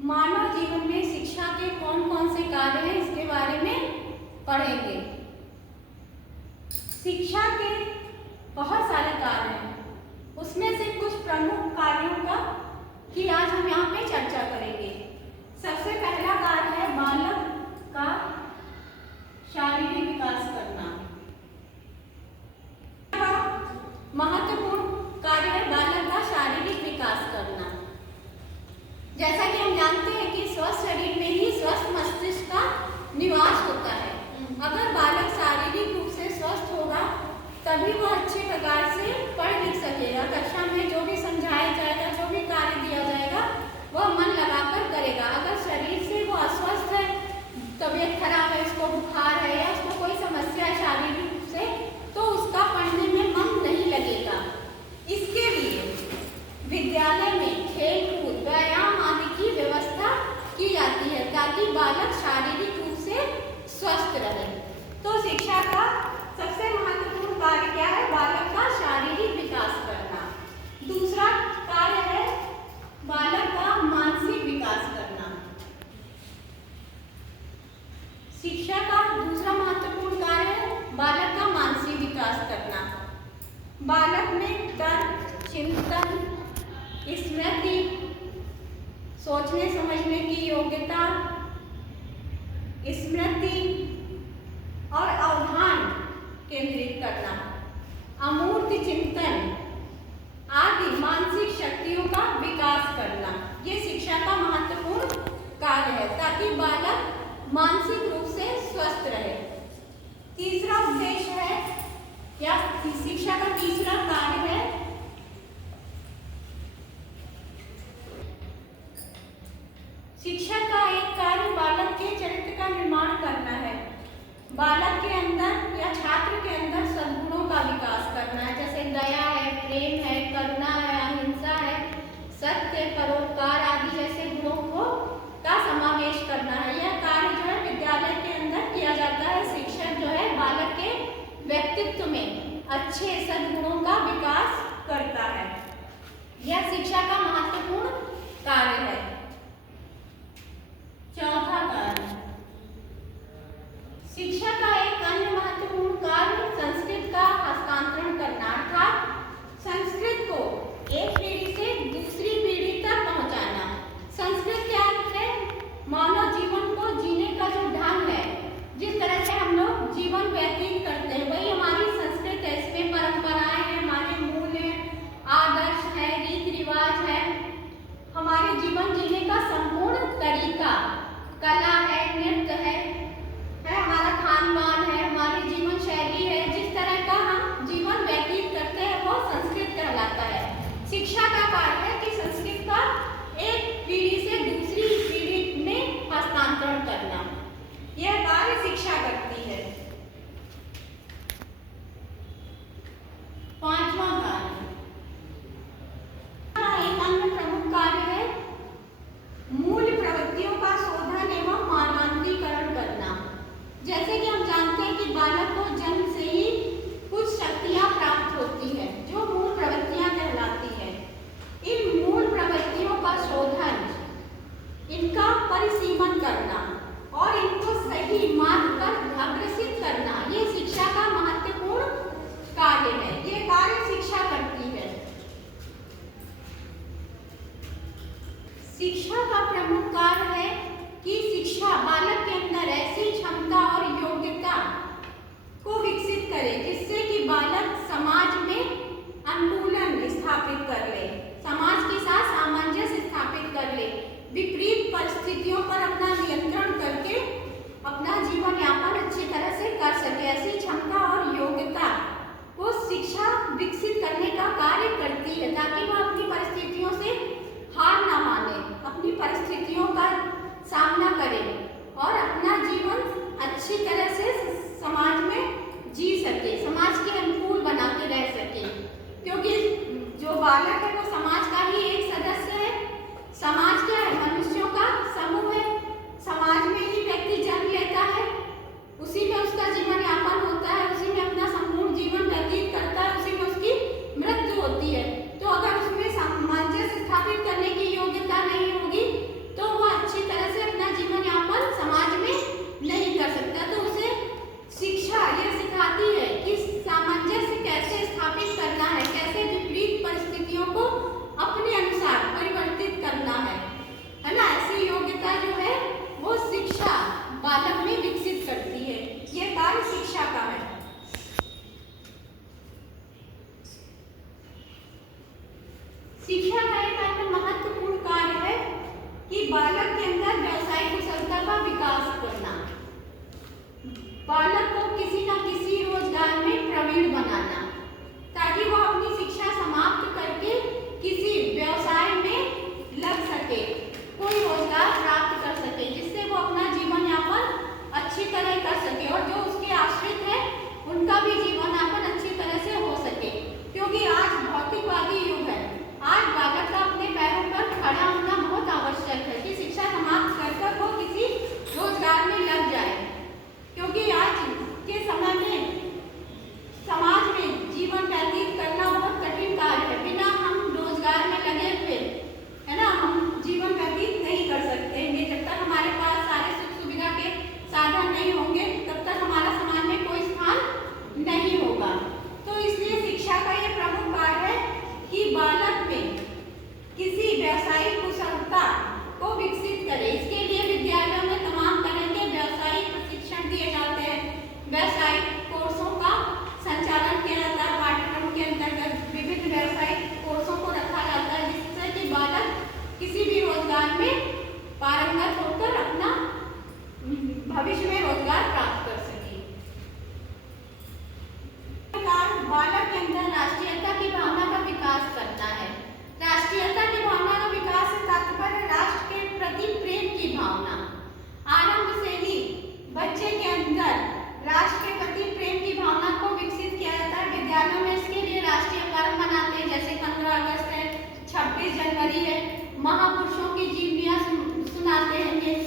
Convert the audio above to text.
मानव जीवन में शिक्षा के कौन कौन से कार्य हैं इसके बारे में पढ़ेंगे। शिक्षा के बहुत सारे कार्य हैं, उसमें से कुछ प्रमुख कार्यों का कि आज हम यहाँ पे चर्चा करेंगे। सबसे पहला कार्य है बालक का शारीरिक विकास करना। महत्वपूर्ण कार्य है बालक का शारीरिक विकास करना। जैसा कि हम जानते हैं कि स्वस्थ शरीर में ही स्वस्थ मस्तिष्क का निवास होता है। अगर बालक शारीरिक रूप से स्वस्थ होगा तभी वह अच्छे प्रकार से पढ़ लिख सकेगा। कक्षा में जो भी समझाया जाएगा, जो भी कार्य दिया जाएगा, वह मन लगाकर करेगा। अगर शरीर से वो अस्वस्थ है, तबीयत खराब है, उसको बुखार है या उसको कोई समस्या है शारीरिक रूप से, तो उसका पढ़ने में मन नहीं लगेगा। इसके लिए विद्यालय में खेल कूद, व्यायाम आदि की व्यवस्था की जाती है ताकि बालक शारीरिक रूप से स्वस्थ रहे। तो शिक्षा का सबसे महत्वपूर्ण कार्य क्या है? बालक का शारीरिक विकास करना। दूसरा कार्य है बालक का मानसिक विकास करना। शिक्षा का दूसरा महत्वपूर्ण कार्य है बालक का मानसिक विकास करना। बालक में तर्क, चिंतन, स्मृति, सोचने समझने की योग्यता, स्मृति और अवधान केंद्रित करना, अमूर्त चिंतन आदि मानसिक शक्तियों का विकास करना, ये शिक्षा का महत्वपूर्ण कार्य है ताकि बालक मानसिक रूप से स्वस्थ रहे। तीसरा उद्देश्य है या शिक्षा का तीसरा कार्य है शिक्षा का एक कार्य बालक के चरित्र का निर्माण करना है। बालक के अंदर या छात्र के अंदर सद्गुणों का विकास करना है, जैसे दया है, प्रेम है, करुणा है, अहिंसा है, सत्य, परोपकार आदि जैसे गुणों को का समावेश करना है। यह कार्य जो है विद्यालय के अंदर किया जाता है। शिक्षक जो है बालक के व्यक्तित्व में अच्छे सद्गुणों का विकास करता है। यह शिक्षा का महत्वपूर्ण कार्य है। चौथा कार्य, शिक्षा का एक अन्य महत्वपूर्ण कार्य संस्कृत का हस्तांतरण करना, अर्थात संस्कृत को एक पीढ़ी से दूसरी पीढ़ी तक पहुंचाना। संस्कृत क्या है? मानव जीवन को जीने का जो ढंग है, जिस तरह से हम लोग जीवन व्यतीत करते हैं, वही हमारी संस्कृत है। इसमें परंपराएं हैं, हमारे मूल हैं, आदर्श है, रीति रिवाज है, हमारे जीवन जीने का संपूर्ण तरीका, कला है, नृत्य है, हमारा खान-पान है, हमारी जीवन शैली है, जिस तरह का हम जीवन व्यतीत करते हैं वो संस्कृत कहलाता है। शिक्षा का कार्य है कि संस्कृत का एक पीढ़ी से दूसरी पीढ़ी में हस्तांतरण करना, यह कार्य शिक्षा करती है। पांचवा कार्य, एक अन्य प्रमुख कार्य है मूल प्रवृत्तियों का शोधन एवं मानकीकरण करना। जैसे कि हम जानते हैं कि बालक को जन्म से ही कुछ शक्तियां प्राप्त होती हैं जो मूल प्रवृत्तियां कहलाती हैं। इन मूल प्रवृत्तियों का शोधन, इनका परिसीमन करना और इनको सही मार्ग पर अग्रसित करना, ये शिक्षा का महत्वपूर्ण कार्य है। ये कार्य शिक्षा करती है। शिक्षा का प्रमुख कार्य है कि शिक्षा बालक के अंदर ऐसी क्षमता और योग्यता को विकसित करे जिससे कि बालक समाज में अनुकूलन स्थापित कर ले, समाज के साथ सामंजस्य स्थापित कर ले, विपरीत परिस्थितियों पर अपना नियंत्रण करके अपना जीवन यापन अच्छी तरह से कर सके। ऐसी क्षमता और योग्यता को शिक्षा विकसित करने का कार्य करती है ताकि वह अपनी परिस्थितियों से हार ना माने, अपनी परिस्थितियों का सामना करे और अपना जीवन अच्छी तरह से समाज में जी सके, समाज के अनुकूल बना के रह सके। क्योंकि जो बालक है वो समाज का ही एक सदस्य है। समाज क्या है? मनुष्यों का समूह है। समाज में ही व्यक्ति जन्म लेता है, उसी में उसका जीवन यापन होता है, उसी में अपना संपूर्ण जीवन व्यतीत करता है, उसी में उसकी मृत्यु होती है। तो अगर उसमें सामंजस्य स्थापित करने की योग्यता नहीं होगी तो वह भविष्य में रोजगार प्राप्त कर सके। बालक के अंदर राष्ट्रीयता की भावना का विकास करता है। राष्ट्रीयता की भावना का विकास से तात्पर्य राष्ट्र के प्रति प्रेम की भावना। आरंभ से ही बच्चे के अंदर राष्ट्र के प्रति प्रेम की भावना को विकसित किया जाता है। विद्यालयों में इसके लिए राष्ट्रीय पर्व मनाते हैं, जैसे 15 अगस्त है, 26 जनवरी है, महापुरुषों की जीवनियां सुनाते हैं। ये